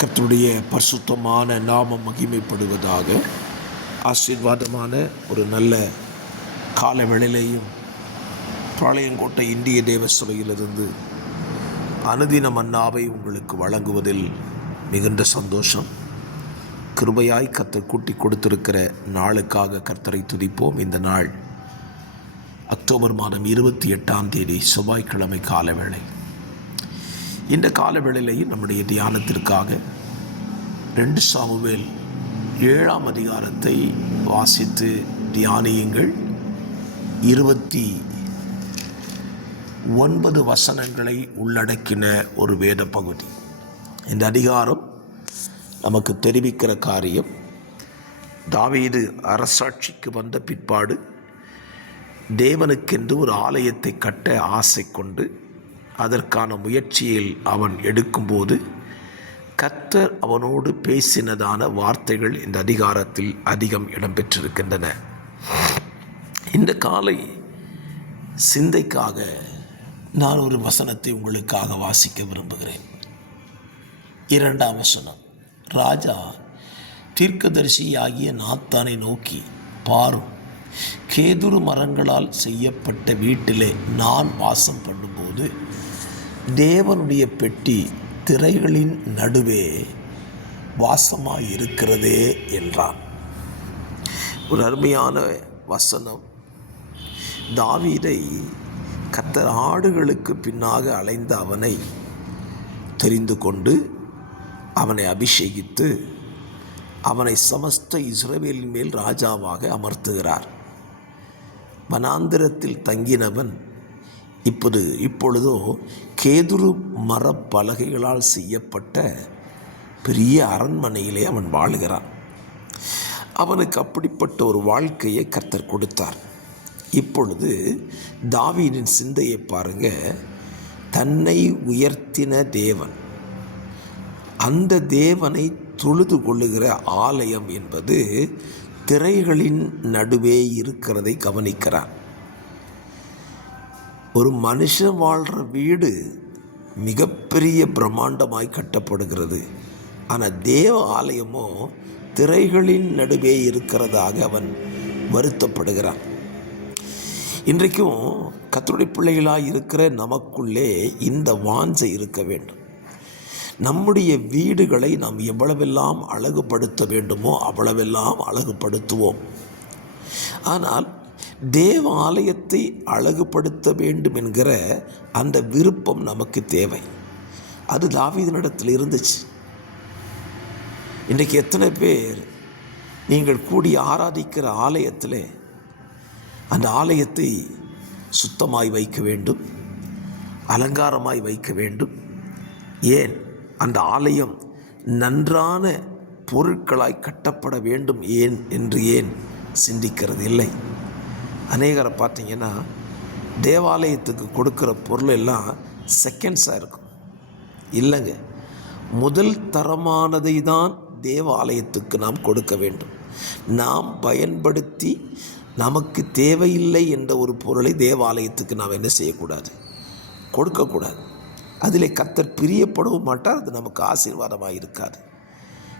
கர்த்தருடைய பரிசுத்தமான நாமம் மகிமைப்படுவதாக. ஆசீர்வாதமான ஒரு நல்ல கால வேளையிலேயும் பாளையங்கோட்டை இந்திய தேவ சபையிலிருந்து அனுதின மன்னாவை உங்களுக்கு வழங்குவதில் மிகுந்த சந்தோஷம். கிருபையாய் கர்த்தர் கூட்டி கொடுத்திருக்கிற நாளுக்காக கர்த்தரை துதிப்போம். இந்த நாள் அக்டோபர் மாதம் 28 செவ்வாய்க்கிழமை காலவேளை. இந்த காலவேளையிலேயும் நம்முடைய தியானத்திற்காக 2 சாமுவேல் 7ஆம் அதிகாரத்தை வாசித்து தியானியுங்கள். 29 வசனங்களை உள்ளடக்கின ஒரு வேத பகுதி. இந்த அதிகாரம் நமக்கு தெரிவிக்கிற காரியம், தாவீது அரசாட்சிக்கு வந்த பிற்பாடு தேவனுக்கென்று ஒரு ஆலயத்தை கட்ட ஆசை கொண்டு அதற்கான முயற்சியில் அவன் எடுக்கும்போது கர்த்தர் அவனோடு பேசினதான வார்த்தைகள் இந்த அதிகாரத்தில் அதிகம் இடம்பெற்றிருக்கின்றன. இந்த காலை சிந்தைக்காக நான் ஒரு வசனத்தை உங்களுக்காக வாசிக்க விரும்புகிறேன். 2ஆம் வசனம். ராஜா தீர்க்கதரிசியாகிய நாத்தானை நோக்கி, பாரும், கேதுரு மரங்களால் செய்யப்பட்ட வீட்டிலே நான் வாசம் பண்ணும்போது தேவனுடைய பெட்டி திரைகளின் நடுவே வாசமாய் இருக்கிறதே என்றான். ஒரு அருமையான வசனம். தாவீதை கர்த்தர் ஆடுகளுக்கு பின்னாக அலைந்த அவனை தெரிந்து கொண்டு அவனை அபிஷேகித்து அவனை சமஸ்த இஸ்ரவேலின் மேல் ராஜாவாக அமர்த்துகிறார். வனாந்திரத்தில் தங்கினவன் இப்பொழுதோ கேதுரு மரப்பலகைகளால் செய்யப்பட்ட பெரிய அரண்மனையிலே அவன் வாழ்கிறான். அவனுக்கு அப்படிப்பட்ட ஒரு வாழ்க்கையை கர்த்தர் கொடுத்தார். இப்பொழுது தாவீதின் சிந்தையை பாருங்க. தன்னை உயர்த்தின தேவன், அந்த தேவனை தொழுது கொள்ளுகிற ஆலயம் என்பது திரைகளின் நடுவே இருக்கிறதை கவனிக்கிறான். ஒரு மனுஷன் வாழ்கிற வீடு மிகப்பெரிய பிரம்மாண்டமாய் கட்டப்படுகிறது. ஆனால் தேவ ஆலயமோ திரைகளின் நடுவே இருக்கிறதாக அவன் வருத்தப்படுகிறான். இன்றைக்கும் கர்த்தருடைய பிள்ளைகளாய் இருக்கிற நமக்குள்ளே இந்த வாஞ்சை இருக்க வேண்டும். நம்முடைய வீடுகளை நாம் எவ்வளவெல்லாம் அழகுபடுத்த வேண்டுமோ அவ்வளவெல்லாம் அழகுபடுத்துவோம். ஆனால் தேவ ஆலயத்தை அழகுபடுத்த வேண்டும் என்கிற அந்த விருப்பம் நமக்கு தேவை. அது தாவீதினிடத்தில் இருந்துச்சு. இன்றைக்கு எத்தனை பேர் நீங்கள் கூடி ஆராதிக்கிற ஆலயத்தில் அந்த ஆலயத்தை சுத்தமாய் வைக்க வேண்டும், அலங்காரமாய் வைக்க வேண்டும். ஏன் அந்த ஆலயம் நன்றான பொருட்களாய் கட்டப்பட வேண்டும் என்று சிந்திக்கிறது இல்லை. அநேகரை பார்த்தீங்கன்னா தேவாலயத்துக்கு கொடுக்குற பொருள் எல்லாம் செகண்ட்ஸாக இருக்கும். இல்லைங்க, முதல் தரமானதை தான் தேவாலயத்துக்கு நாம் கொடுக்க வேண்டும். நாம் பயன்படுத்தி நமக்கு தேவையில்லை என்ற ஒரு பொருளை தேவாலயத்துக்கு நாம் என்ன செய்யக்கூடாது, கொடுக்கக்கூடாது. அதில் கர்த்தர் பிரியப்படவும் மாட்டார். அது நமக்கு ஆசீர்வாதமாக இருக்காது.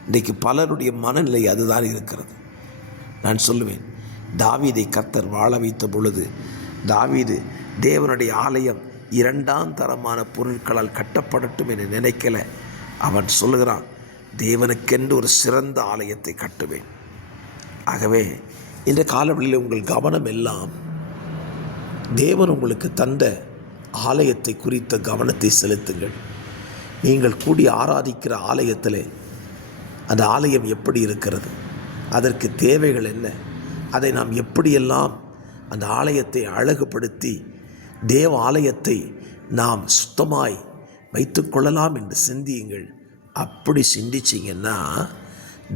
இன்றைக்கு பலருடைய மனநிலை அதுதான் இருக்கிறது. நான் சொல்லுவேன், தாவீதை கர்த்தர் வாழ வைத்த பொழுது தாவீது தேவனுடைய ஆலயம் 2ஆம் தரமான பொருட்களால் கட்டப்படட்டும் என்று நினைக்கல. அவன் சொல்லுகிறான், தேவனுக்கென்று ஒரு சிறந்த ஆலயத்தை கட்டுவேன். ஆகவே இந்த காலவெளியில் உங்கள் கவனம் எல்லாம் தேவன் உங்களுக்கு தந்த ஆலயத்தை குறித்த கவனத்தை செலுத்துங்கள். நீங்கள் கூடி ஆராதிக்கிற ஆலயத்தில் அந்த ஆலயம் எப்படி இருக்கிறது, அதற்கு தேவைகள் என்ன, அதை நாம் எப்படியெல்லாம் அந்த ஆலயத்தை அழகுபடுத்தி தேவ ஆலயத்தை நாம் சுத்தமாய் வைத்து கொள்ளலாம் என்று சிந்தியுங்கள். அப்படி சிந்திச்சிங்கன்னா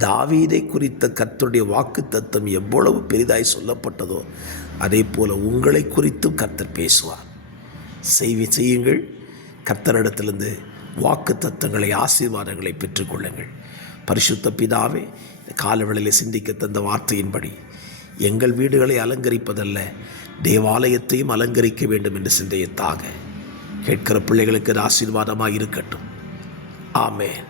தாவீதை குறித்த கர்த்தருடைய வாக்குத்தத்தம் எவ்வளவு பெரிதாய் சொல்லப்பட்டதோ அதே போல் உங்களை குறித்தும் கர்த்தர் பேசுவார். செய்யுங்கள். கர்த்தரிடத்திலிருந்து வாக்குத்தத்தங்களை, ஆசீர்வாதங்களை பெற்றுக்கொள்ளுங்கள். பரிசுத்த பிதாவே, காலவெளியில் சிந்திக்க தந்த வார்த்தையின்படி எங்கள் வீடுகளை அலங்கரிப்பதல்ல, தேவாலயத்தையும் அலங்கரிக்க வேண்டும் என்று சிந்தையத்தாக கேட்கிற பிள்ளைகளுக்கு ஆசீர்வாதமாக இருக்கட்டும். ஆமென்.